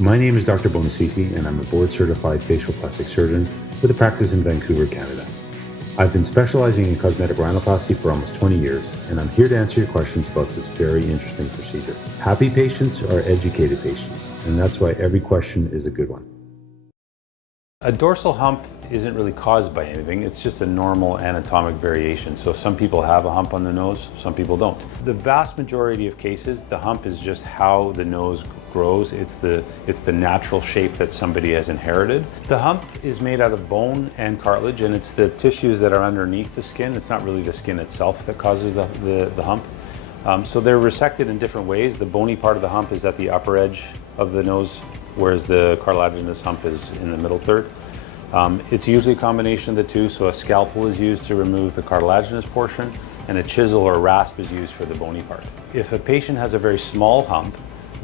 My name is Dr. Buonassisi, and I'm a board-certified facial plastic surgeon with a practice in Vancouver, Canada. I've been specializing in cosmetic rhinoplasty for almost 20 years, and I'm here to answer your questions about this very interesting procedure. Happy patients are educated patients, and that's why every question is a good one. A dorsal hump isn't really caused by anything. It's just a normal anatomic variation. So some people have a hump on the nose, some people don't. The vast majority of cases, the hump is just how the nose grows. It's the natural shape that somebody has inherited. The hump is made out of bone and cartilage, and it's the tissues that are underneath the skin. It's not really the skin itself that causes the hump. So they're resected in different ways. The bony part of the hump is at the upper edge of the nose, whereas the cartilaginous hump is in the middle third. It's usually a combination of the two, so a scalpel is used to remove the cartilaginous portion, and a chisel or rasp is used for the bony part. If a patient has a very small hump,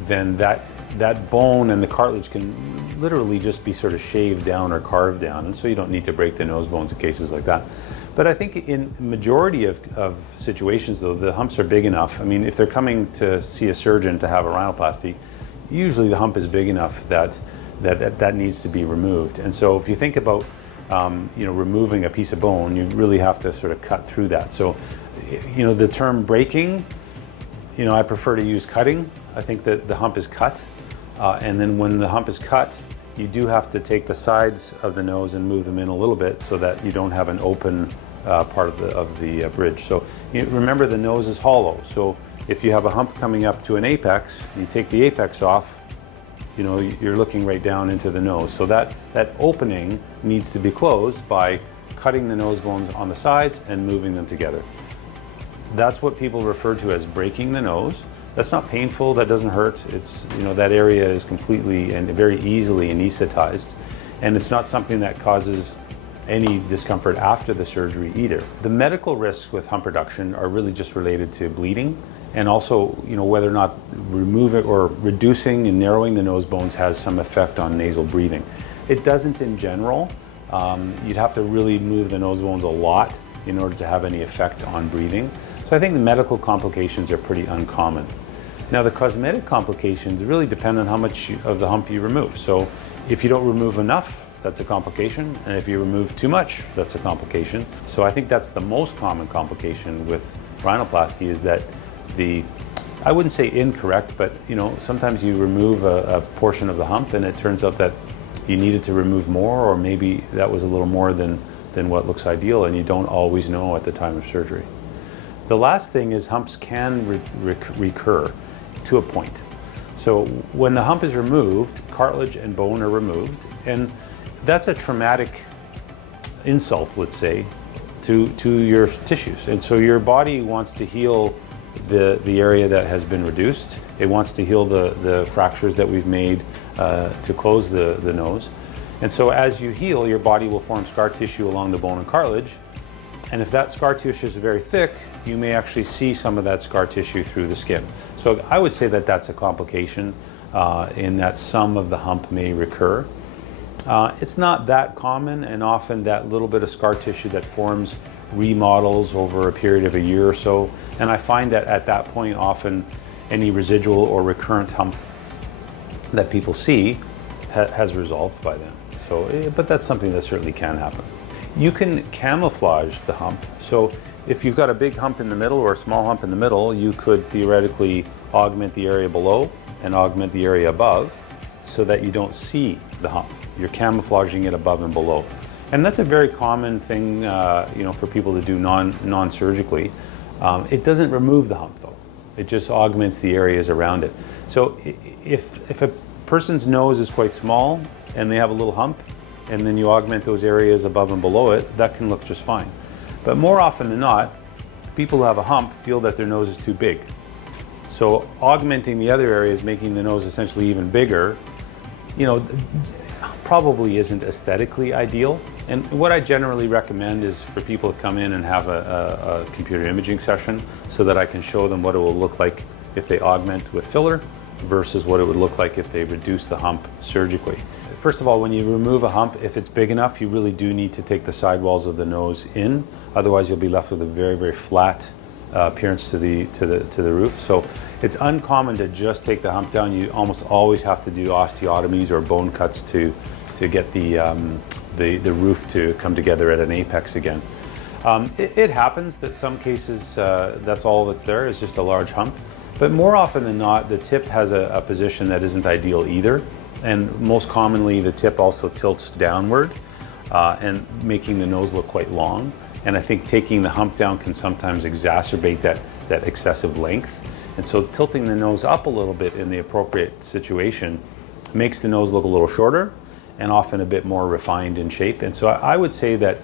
then that bone and the cartilage can literally just be sort of shaved down or carved down, and so you don't need to break the nose bones in cases like that. But I think in majority of situations, though, the humps are big enough. I mean, if they're coming to see a surgeon to have a rhinoplasty, usually the hump is big enough that needs to be removed. And so if you think about removing a piece of bone, you really have to sort of cut through that. So the term breaking, I prefer to use cutting. I think that the hump is cut, and then when the hump is cut, you do have to take the sides of the nose and move them in a little bit so that you don't have an open part of the bridge. So remember, the nose is hollow. So if you have a hump coming up to an apex, you take the apex off, you're looking right down into the nose. So that opening needs to be closed by cutting the nose bones on the sides and moving them together. That's what people refer to as breaking the nose. That's not painful, that doesn't hurt. It's, that area is completely and very easily anesthetized, and it's not something that causes any discomfort after the surgery either. The medical risks with hump reduction are really just related to bleeding, and also whether or not removing or reducing and narrowing the nose bones has some effect on nasal breathing. It doesn't in general. You'd have to really move the nose bones a lot in order to have any effect on breathing. So I think the medical complications are pretty uncommon. Now, the cosmetic complications really depend on how much of the hump you remove. So if you don't remove enough, that's a complication, and if you remove too much, that's a complication. So I think that's the most common complication with rhinoplasty, is that I wouldn't say incorrect, but sometimes you remove a portion of the hump and it turns out that you needed to remove more, or maybe that was a little more than what looks ideal, and you don't always know at the time of surgery. The last thing is humps can recur to a point. So when the hump is removed, cartilage and bone are removed, and that's a traumatic insult, let's say, to your tissues. And so your body wants to heal the area that has been reduced. It wants to heal the fractures that we've made to close the nose. And so as you heal, your body will form scar tissue along the bone and cartilage. And if that scar tissue is very thick, you may actually see some of that scar tissue through the skin. So I would say that that's a complication in that some of the hump may recur. It's not that common, and often that little bit of scar tissue that forms remodels over a period of a year or so. And I find that at that point, often any residual or recurrent hump that people see has resolved by then. So, but that's something that certainly can happen. You can camouflage the hump. So if you've got a big hump in the middle or a small hump in the middle, you could theoretically augment the area below and augment the area above so that you don't see the hump. You're camouflaging it above and below. And that's a very common thing for people to do non-surgically. It doesn't remove the hump though. It just augments the areas around it. So if a person's nose is quite small and they have a little hump, and then you augment those areas above and below it, that can look just fine. But more often than not, people who have a hump feel that their nose is too big. So augmenting the other areas, making the nose essentially even bigger, probably isn't aesthetically ideal. And what I generally recommend is for people to come in and have a computer imaging session so that I can show them what it will look like if they augment with filler versus what it would look like if they reduce the hump surgically. First of all, when you remove a hump, if it's big enough, you really do need to take the sidewalls of the nose in. Otherwise, you'll be left with a very, very flat appearance to the roof. So it's uncommon to just take the hump down. You almost always have to do osteotomies or bone cuts to get the roof to come together at an apex again. It happens that some cases that's all that's there is just a large hump, but more often than not the tip has a position that isn't ideal either, and most commonly the tip also tilts downward and making the nose look quite long. And I think taking the hump down can sometimes exacerbate that excessive length, and so tilting the nose up a little bit in the appropriate situation makes the nose look a little shorter and often a bit more refined in shape. And so I would say that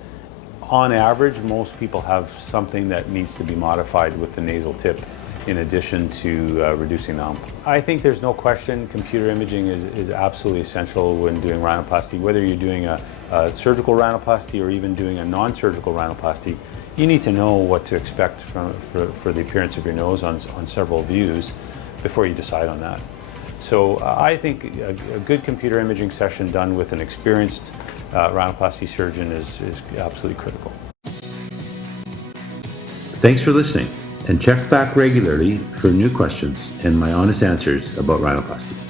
on average, most people have something that needs to be modified with the nasal tip in addition to reducing the hump. I think there's no question computer imaging is absolutely essential when doing rhinoplasty. Whether you're doing a surgical rhinoplasty or even doing a non-surgical rhinoplasty, you need to know what to expect for the appearance of your nose on several views before you decide on that. So I think a good computer imaging session done with an experienced rhinoplasty surgeon is absolutely critical. Thanks for listening, and check back regularly for new questions and my honest answers about rhinoplasty.